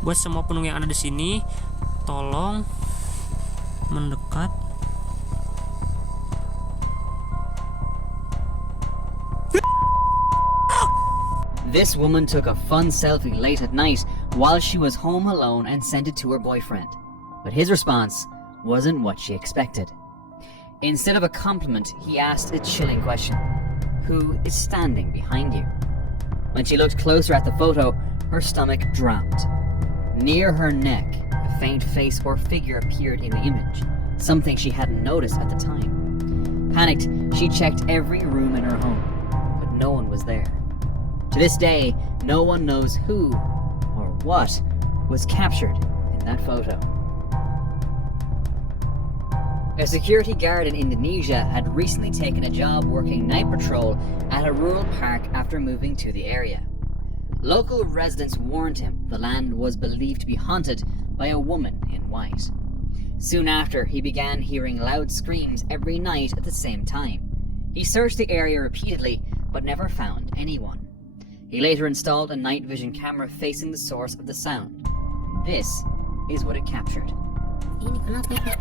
Buat semua penunggu yang ada di sini, tolong mendekat. This woman took a fun selfie late at night while she was home alone and sent it to her boyfriend. But his response wasn't what she expected. Instead of a compliment, he asked a chilling question. Who is standing behind you? When she looked closer at the photo, her stomach dropped. Near her neck, a faint face or figure appeared in the image, something she hadn't noticed at the time. Panicked, she checked every room in her home, but no one was there. To this day, no one knows who or what was captured in that photo. A security guard in Indonesia had recently taken a job working night patrol at a rural park after moving to the area. Local residents warned him the land was believed to be haunted by a woman in white. Soon after, he began hearing loud screams every night at the same time. He searched the area repeatedly, but never found anyone. He later installed a night vision camera facing the source of the sound. This is what it captured. Ini kenapa ya?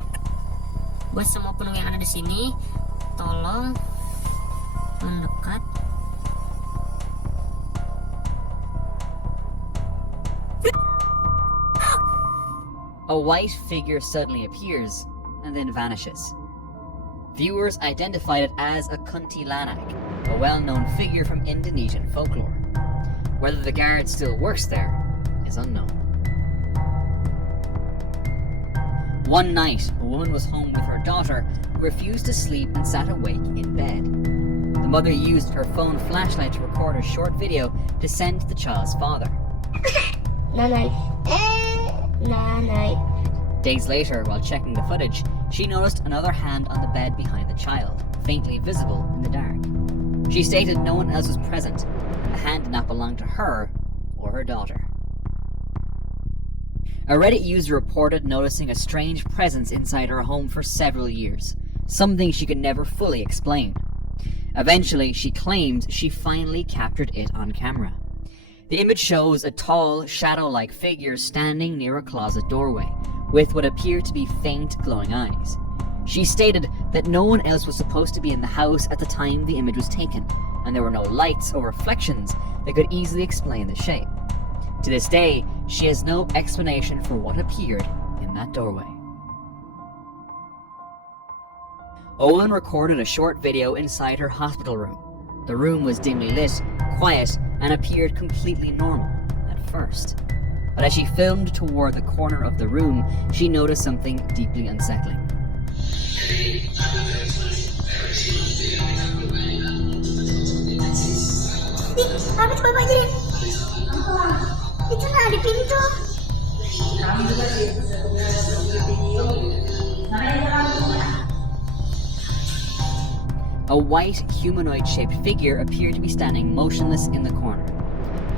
Buat semua penunggu yang ada di sini, tolong mendekat. A white figure suddenly appears and then vanishes. Viewers identified it as a kuntilanak, a well-known figure from Indonesian folklore. Whether the guard still works there is unknown. One night, a woman was home with her daughter who refused to sleep and sat awake in bed. The mother used her phone flashlight to record a short video to send to the child's father. Nanay. Nanay. Days later, while checking the footage, she noticed another hand on the bed behind the child, faintly visible in the dark. She stated no one else was present. The hand did not belong to her or her daughter. A Reddit user reported noticing a strange presence inside her home for several years, something she could never fully explain. Eventually, she claimed she finally captured it on camera. The image shows a tall, shadow-like figure standing near a closet doorway, with what appear to be faint, glowing eyes. She stated that no one else was supposed to be in the house at the time the image was taken, and there were no lights or reflections that could easily explain the shape. To this day, she has no explanation for what appeared in that doorway. Olin recorded a short video inside her hospital room. The room was dimly lit, quiet, and appeared completely normal at first. But as she filmed toward the corner of the room, she noticed something deeply unsettling. Habis bapak jadi. Itu nah di pintu. A white, humanoid-shaped figure appeared to be standing motionless in the corner.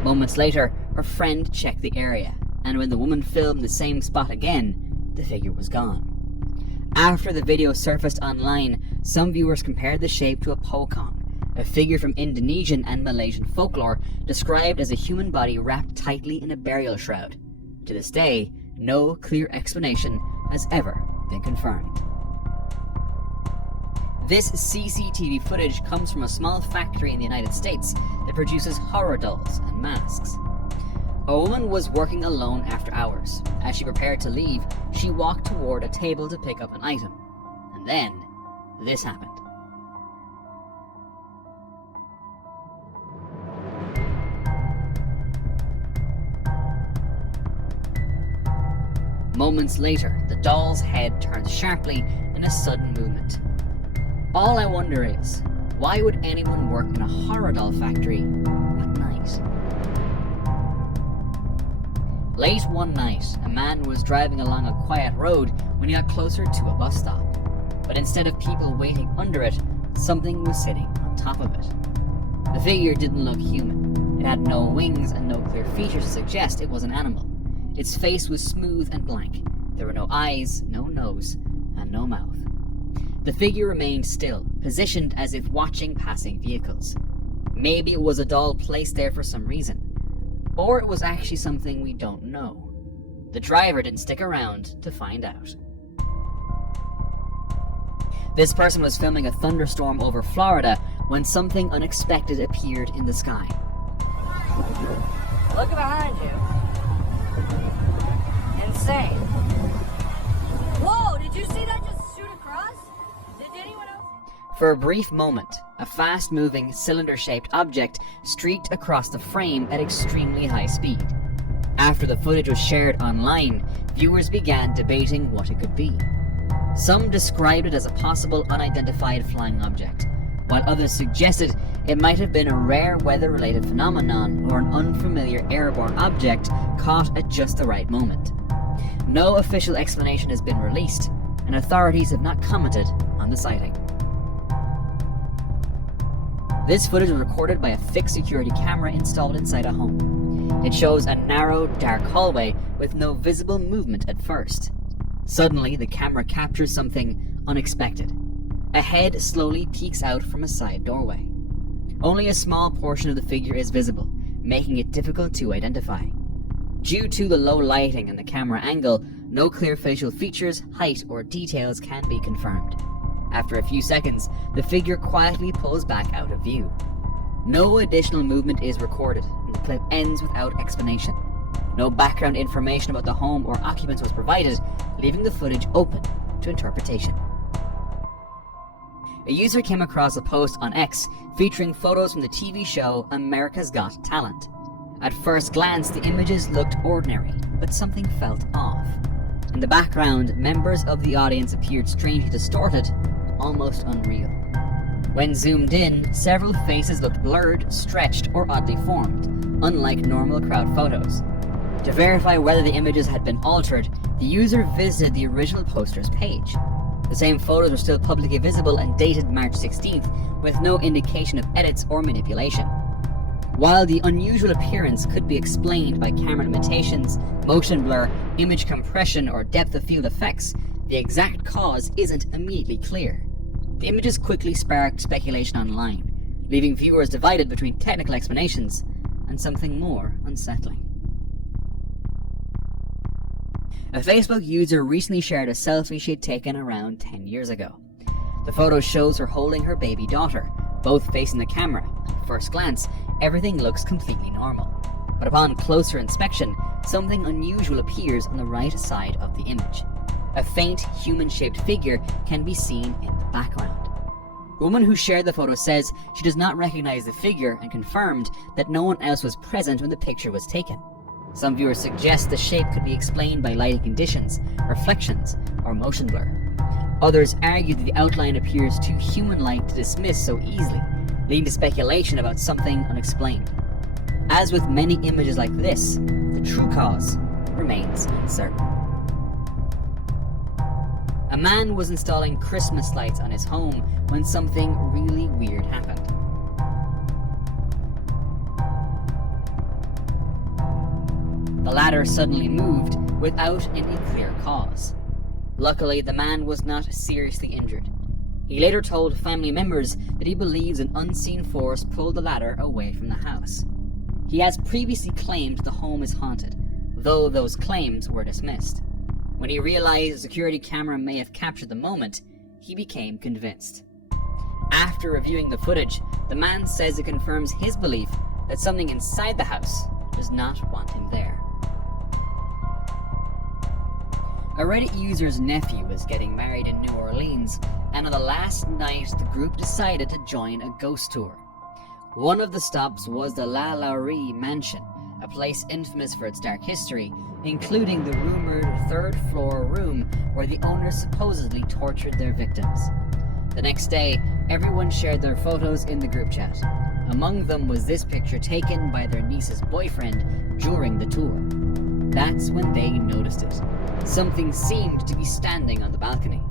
Moments later, her friend checked the area, and when the woman filmed the same spot again, the figure was gone. After the video surfaced online, some viewers compared the shape to a pokong, a figure from Indonesian and Malaysian folklore described as a human body wrapped tightly in a burial shroud. To this day, no clear explanation has ever been confirmed. This CCTV footage comes from a small factory in the United States that produces horror dolls and masks. A woman was working alone after hours. As she prepared to leave, she walked toward a table to pick up an item. And then, this happened. Moments later, the doll's head turns sharply in a sudden movement. All I wonder is, why would anyone work in a horror doll factory at night? Late one night, a man was driving along a quiet road when he got closer to a bus stop. But instead of people waiting under it, something was sitting on top of it. The figure didn't look human. It had no wings and no clear features to suggest it was an animal. Its face was smooth and blank. There were no eyes, no nose, and no mouth. The figure remained still, positioned as if watching passing vehicles. Maybe it was a doll placed there for some reason. Or it was actually something we don't know. The driver didn't stick around to find out. This person was filming a thunderstorm over Florida when something unexpected appeared in the sky. Look behind you. Insane. Whoa, did you see that just shoot across? Did anyone else? For a brief moment, a fast-moving, cylinder-shaped object streaked across the frame at extremely high speed. After the footage was shared online, viewers began debating what it could be. Some described it as a possible unidentified flying object, while others suggested it might have been a rare weather-related phenomenon or an unfamiliar airborne object caught at just the right moment. No official explanation has been released, and authorities have not commented on the sighting. This footage was recorded by a fixed security camera installed inside a home. It shows a narrow, dark hallway with no visible movement at first. Suddenly, the camera captures something unexpected. A head slowly peeks out from a side doorway. Only a small portion of the figure is visible, making it difficult to identify. Due to the low lighting and the camera angle, no clear facial features, height, or details can be confirmed. After a few seconds, the figure quietly pulls back out of view. No additional movement is recorded, and the clip ends without explanation. No background information about the home or occupants was provided, leaving the footage open to interpretation. A user came across a post on X featuring photos from the TV show America's Got Talent. At first glance, the images looked ordinary, but something felt off. In the background, members of the audience appeared strangely distorted, almost unreal. When zoomed in, several faces looked blurred, stretched, or oddly formed, unlike normal crowd photos. To verify whether the images had been altered, the user visited the original poster's page. The same photos were still publicly visible and dated March 16th, with no indication of edits or manipulation. While the unusual appearance could be explained by camera limitations, motion blur, image compression, or depth of field effects, the exact cause isn't immediately clear. The images quickly sparked speculation online, leaving viewers divided between technical explanations and something more unsettling. A Facebook user recently shared a selfie she had taken around 10 years ago. The photo shows her holding her baby daughter, both facing the camera. At first glance, everything looks completely normal. But upon closer inspection, something unusual appears on the right side of the image. A faint, human-shaped figure can be seen in the background. The woman who shared the photo says she does not recognize the figure and confirmed that no one else was present when the picture was taken. Some viewers suggest the shape could be explained by lighting conditions, reflections, or motion blur. Others argue that the outline appears too human-like to dismiss so easily, leading to speculation about something unexplained. As with many images like this, the true cause remains uncertain. A man was installing Christmas lights on his home when something really weird happened. The ladder suddenly moved without any clear cause. Luckily, the man was not seriously injured. He later told family members that he believes an unseen force pulled the ladder away from the house. He has previously claimed the home is haunted, though those claims were dismissed. When he realized a security camera may have captured the moment, he became convinced. After reviewing the footage, the man says it confirms his belief that something inside the house does not want him there. A Reddit user's nephew was getting married in New Orleans, and on the last night the group decided to join a ghost tour. One of the stops was the La Laurie Mansion, a place infamous for its dark history, including the rumored third-floor room where the owners supposedly tortured their victims. The next day, everyone shared their photos in the group chat. Among them was this picture taken by their niece's boyfriend during the tour. That's when they noticed it. Something seemed to be standing on the balcony.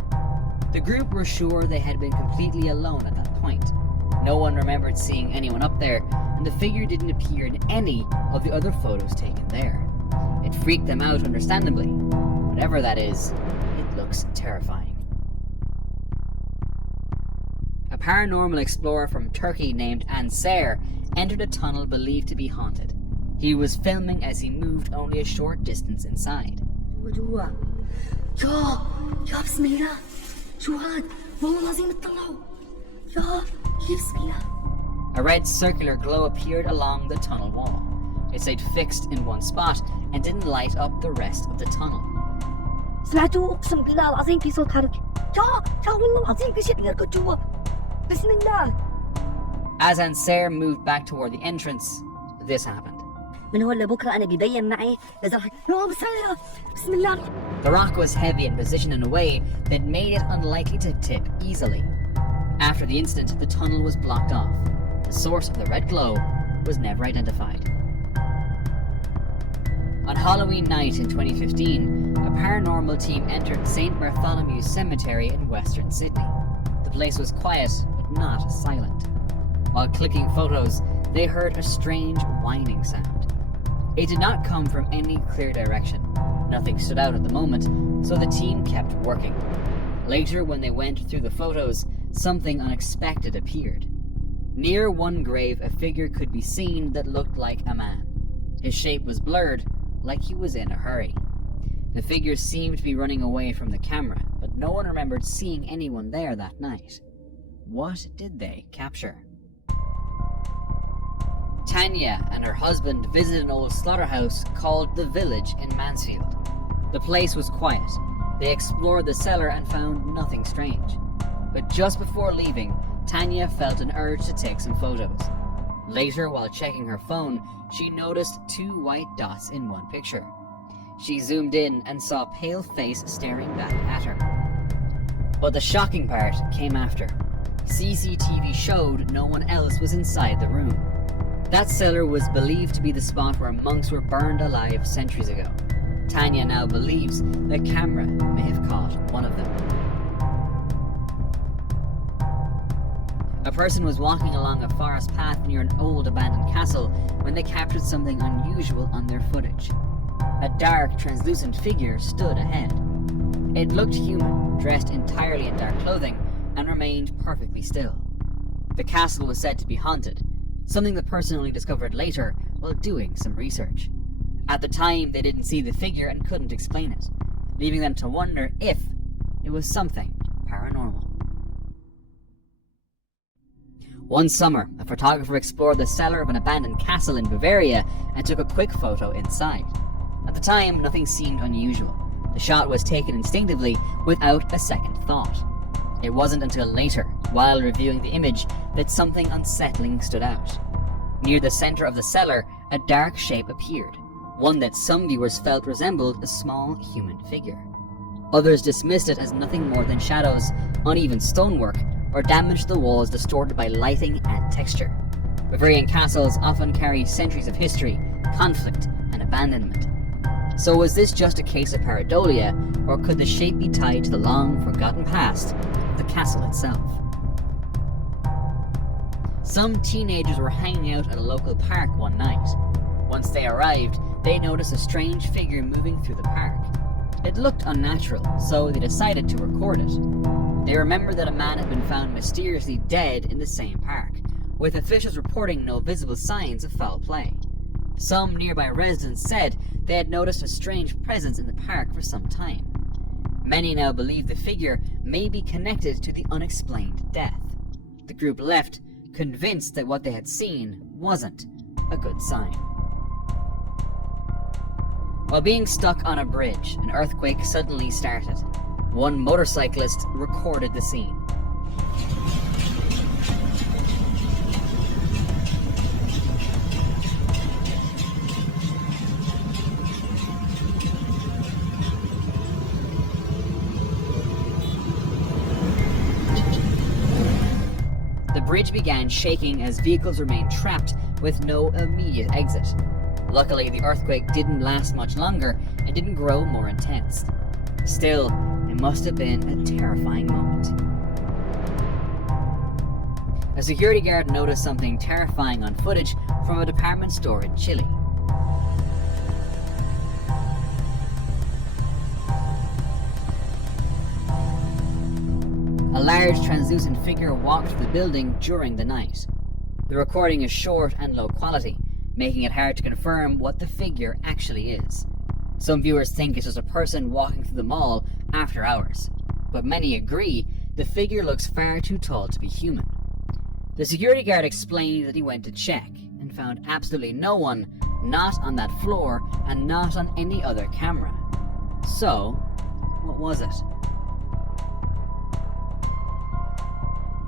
The group were sure they had been completely alone at that point. No one remembered seeing anyone up there, and the figure didn't appear in any of the other photos taken there. It freaked them out, understandably. Whatever that is, it looks terrifying. A paranormal explorer from Turkey named Anser entered a tunnel believed to be haunted. He was filming as he moved only a short distance inside. وجوا يا بسم الله شو هاد والله العظيم اطلعوا يا بسم الله. A red circular glow appeared along the tunnel wall. It stayed fixed in one spot and didn't light up the rest of the tunnel. سمعتوا اقسم بالله العظيم في صوت حركة يا والله العظيم في شيء بيركض جوا بسم الله. As Anser moved back toward the entrance, this happened. من هون لبكره انا بيبين معي اذا بسم الله. The rock was heavy and positioned in a way that made it unlikely to tip easily. After the incident, the tunnel was blocked off. The source of the red glow was never identified. On Halloween night in 2015, a paranormal team entered St. Bartholomew's Cemetery in Western Sydney. The place was quiet, but not silent. While clicking photos, they heard a strange whining sound. It did not come from any clear direction. Nothing stood out at the moment, so the team kept working. Later, when they went through the photos, something unexpected appeared. Near one grave, a figure could be seen that looked like a man. His shape was blurred, like he was in a hurry. The figure seemed to be running away from the camera, but no one remembered seeing anyone there that night. What did they capture? Tanya and her husband visited an old slaughterhouse called The Village in Mansfield. The place was quiet. They explored the cellar and found nothing strange. But just before leaving, Tanya felt an urge to take some photos. Later, while checking her phone, she noticed 2 white dots in one picture. She zoomed in and saw a pale face staring back at her. But the shocking part came after. CCTV showed no one else was inside the room. That cellar was believed to be the spot where monks were burned alive centuries ago. Tanya now believes the camera may have caught one of them. A person was walking along a forest path near an old abandoned castle when they captured something unusual on their footage. A dark, translucent figure stood ahead. It looked human, dressed entirely in dark clothing, and remained perfectly still. The castle was said to be haunted, something the person only discovered later while doing some research. At the time, they didn't see the figure and couldn't explain it, leaving them to wonder if it was something paranormal. One summer, a photographer explored the cellar of an abandoned castle in Bavaria and took a quick photo inside. At the time, nothing seemed unusual. The shot was taken instinctively without a second thought. It wasn't until later, while reviewing the image, that something unsettling stood out. Near the center of the cellar, a dark shape appeared, one that some viewers felt resembled a small human figure. Others dismissed it as nothing more than shadows, uneven stonework, or damaged the walls distorted by lighting and texture. Bavarian castles often carry centuries of history, conflict, and abandonment. So was this just a case of pareidolia, or could the shape be tied to the long-forgotten past of the castle itself? Some teenagers were hanging out at a local park one night. Once they arrived, they noticed a strange figure moving through the park. It looked unnatural, so they decided to record it. They remembered that a man had been found mysteriously dead in the same park, with officials reporting no visible signs of foul play. Some nearby residents said they had noticed a strange presence in the park for some time. Many now believe the figure may be connected to the unexplained death. The group left, convinced that what they had seen wasn't a good sign. While being stuck on a bridge, an earthquake suddenly started. One motorcyclist recorded the scene. The bridge began shaking as vehicles remained trapped with no immediate exit. Luckily, the earthquake didn't last much longer and didn't grow more intense. Still, it must have been a terrifying moment. A security guard noticed something terrifying on footage from a department store in Chile. A large translucent figure walked through the building during the night. The recording is short and low quality, making it hard to confirm what the figure actually is. Some viewers think it's just a person walking through the mall after hours, but many agree the figure looks far too tall to be human. The security guard explained that he went to check and found absolutely no one, not on that floor and not on any other camera. So, what was it?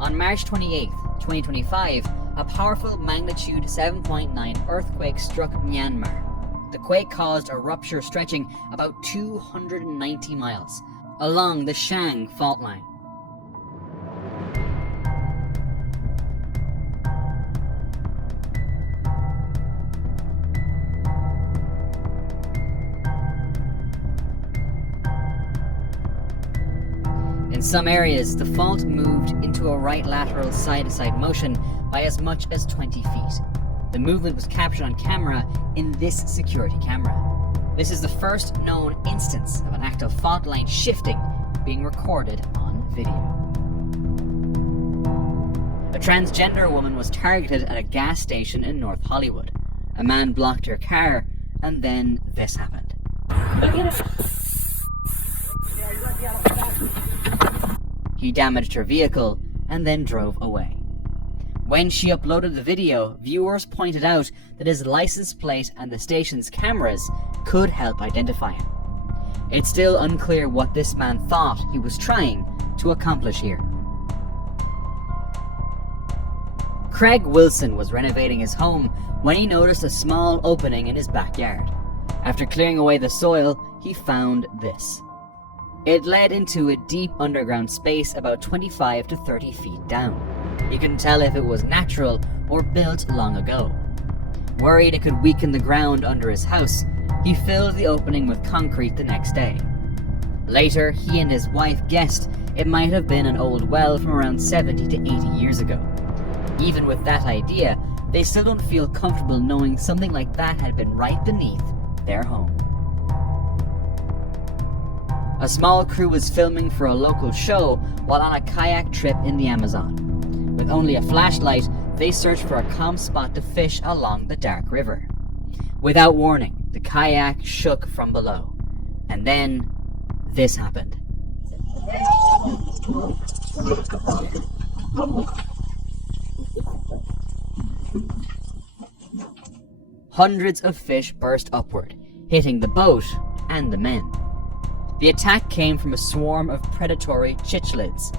On March 28, 2025, a powerful magnitude 7.9 earthquake struck Myanmar. The quake caused a rupture stretching about 290 miles along the Shang fault line. In some areas, the fault moved into a right lateral side-to-side motion by as much as 20 feet. The movement was captured on camera in this security camera. This is the first known instance of an active fault line shifting being recorded on video. A transgender woman was targeted at a gas station in North Hollywood. A man blocked her car, and then this happened. He damaged her vehicle and then drove away. When she uploaded the video, viewers pointed out that his license plate and the station's cameras could help identify him. It's still unclear what this man thought he was trying to accomplish here. Craig Wilson was renovating his home when he noticed a small opening in his backyard. After clearing away the soil, he found this. It led into a deep underground space about 25 to 30 feet down. He couldn't tell if it was natural or built long ago. Worried it could weaken the ground under his house, he filled the opening with concrete the next day. Later, he and his wife guessed it might have been an old well from around 70 to 80 years ago. Even with that idea, they still don't feel comfortable knowing something like that had been right beneath their home. A small crew was filming for a local show while on a kayak trip in the Amazon. With only a flashlight, they searched for a calm spot to fish along the dark river. Without warning, the kayak shook from below. And then, this happened. Hundreds of fish burst upward, hitting the boat and the men. The attack came from a swarm of predatory cichlids.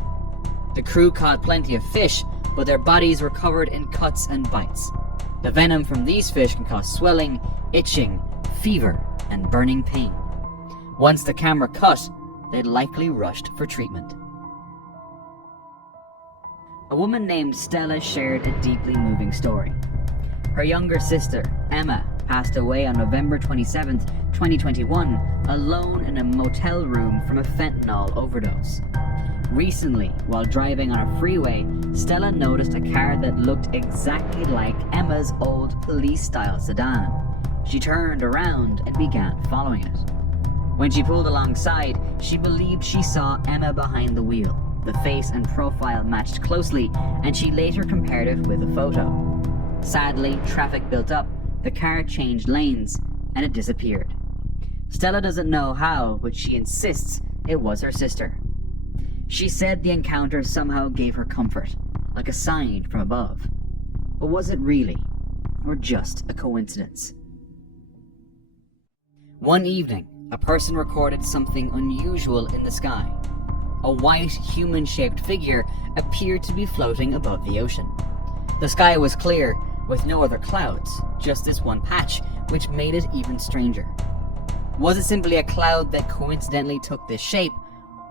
The crew caught plenty of fish, but their bodies were covered in cuts and bites. The venom from these fish can cause swelling, itching, fever, and burning pain. Once the camera cut, they'd likely rushed for treatment. A woman named Stella shared a deeply moving story. Her younger sister, Emma, passed away on November 27, 2021, alone in a motel room from a fentanyl overdose. Recently, while driving on a freeway, Stella noticed a car that looked exactly like Emma's old police-style sedan. She turned around and began following it. When she pulled alongside, she believed she saw Emma behind the wheel. The face and profile matched closely, and she later compared it with a photo. Sadly, traffic built up, the car changed lanes, and it disappeared. Stella doesn't know how, but she insists it was her sister. She said the encounter somehow gave her comfort, like a sign from above. But was it really, or just a coincidence? One evening, a person recorded something unusual in the sky. A white, human-shaped figure appeared to be floating above the ocean. The sky was clear, with no other clouds, just this one patch, which made it even stranger. Was it simply a cloud that coincidentally took this shape,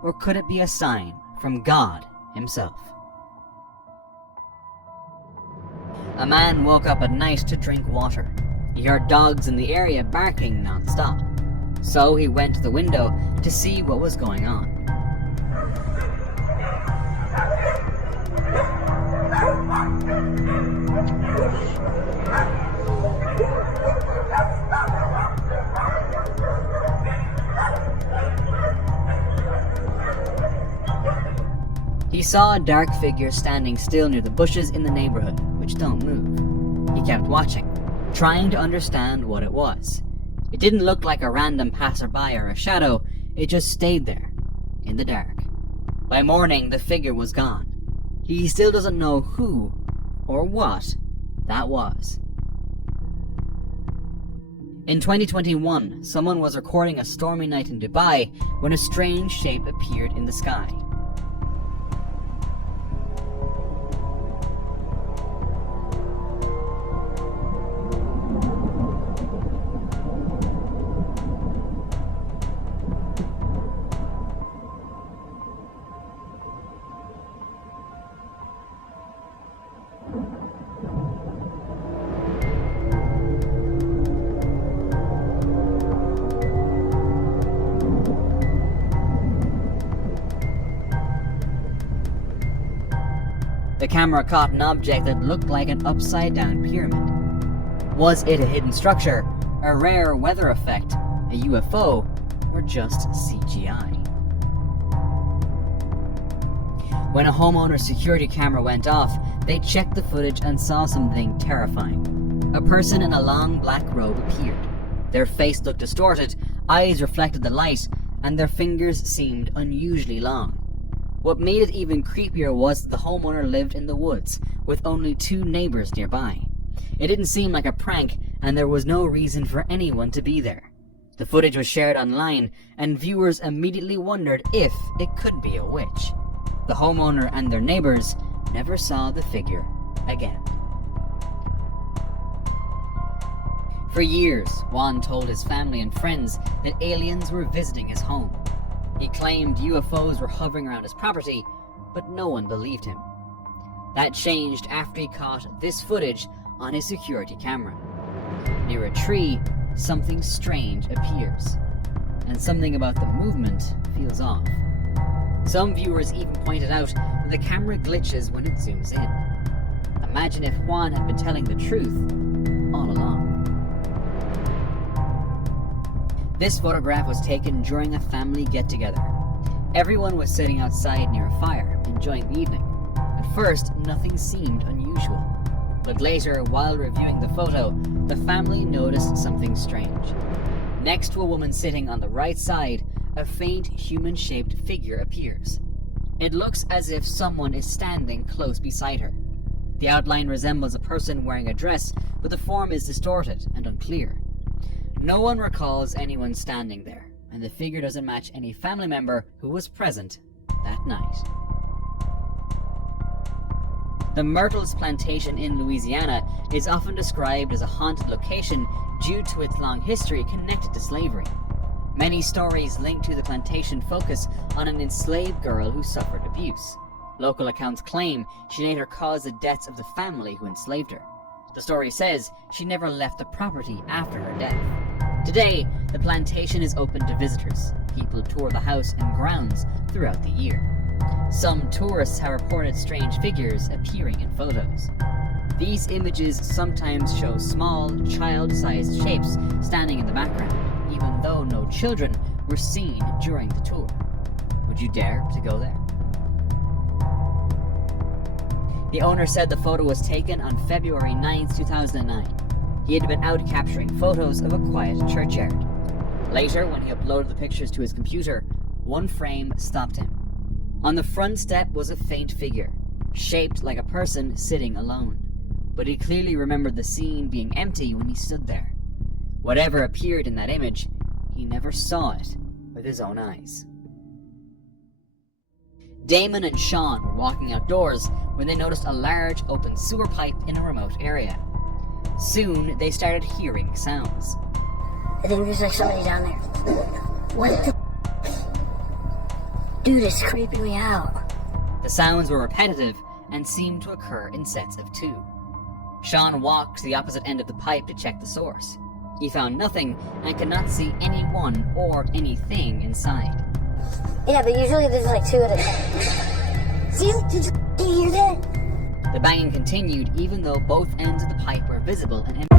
or could it be a sign from God himself? A man woke up at night to drink water. He heard dogs in the area barking non-stop. So he went to the window to see what was going on. He saw a dark figure standing still near the bushes in the neighborhood, which don't move. He kept watching, trying to understand what it was. It didn't look like a random passerby or a shadow, it just stayed there, in the dark. By morning, the figure was gone. He still doesn't know who or what that was. In 2021, someone was recording a stormy night in Dubai when a strange shape appeared in the sky. The camera caught an object that looked like an upside-down pyramid. Was it a hidden structure, a rare weather effect, a UFO, or just CGI? When a homeowner's security camera went off, they checked the footage and saw something terrifying. A person in a long black robe appeared. Their face looked distorted, eyes reflected the light, and their fingers seemed unusually long. What made it even creepier was that the homeowner lived in the woods, with only 2 neighbors nearby. It didn't seem like a prank, and there was no reason for anyone to be there. The footage was shared online, and viewers immediately wondered if it could be a witch. The homeowner and their neighbors never saw the figure again. For years, Juan told his family and friends that aliens were visiting his home. He claimed UFOs were hovering around his property, but no one believed him. That changed after he caught this footage on his security camera. Near a tree, something strange appears, and something about the movement feels off. Some viewers even pointed out that the camera glitches when it zooms in. Imagine if Juan had been telling the truth all along. This photograph was taken during a family get-together. Everyone was sitting outside near a fire, enjoying the evening. At first, nothing seemed unusual. But later, while reviewing the photo, the family noticed something strange. Next to a woman sitting on the right side, a faint human-shaped figure appears. It looks as if someone is standing close beside her. The outline resembles a person wearing a dress, but the form is distorted and unclear. No one recalls anyone standing there, and the figure doesn't match any family member who was present that night. The Myrtles Plantation in Louisiana is often described as a haunted location due to its long history connected to slavery. Many stories linked to the plantation focus on an enslaved girl who suffered abuse. Local accounts claim she later caused the deaths of the family who enslaved her. The story says she never left the property after her death. Today, the plantation is open to visitors. People tour the house and grounds throughout the year. Some tourists have reported strange figures appearing in photos. These images sometimes show small, child-sized shapes standing in the background, even though no children were seen during the tour. Would you dare to go there? The owner said the photo was taken on February 9, 2009. He had been out capturing photos of a quiet churchyard. Later, when he uploaded the pictures to his computer, one frame stopped him. On the front step was a faint figure, shaped like a person sitting alone. But he clearly remembered the scene being empty when he stood there. Whatever appeared in that image, he never saw it with his own eyes. Damon and Sean were walking outdoors when they noticed a large open sewer pipe in a remote area. Soon, they started hearing sounds. I think there's like somebody down there. What the? Dude, it's creeping me out. The sounds were repetitive and seemed to occur in sets of 2. Sean walked to the opposite end of the pipe to check the source. He found nothing and could not see anyone or anything inside. Yeah, but usually there's like 2 at a time. See? Did you hear that? The banging continued even though both ends of the pipe were visible and empty.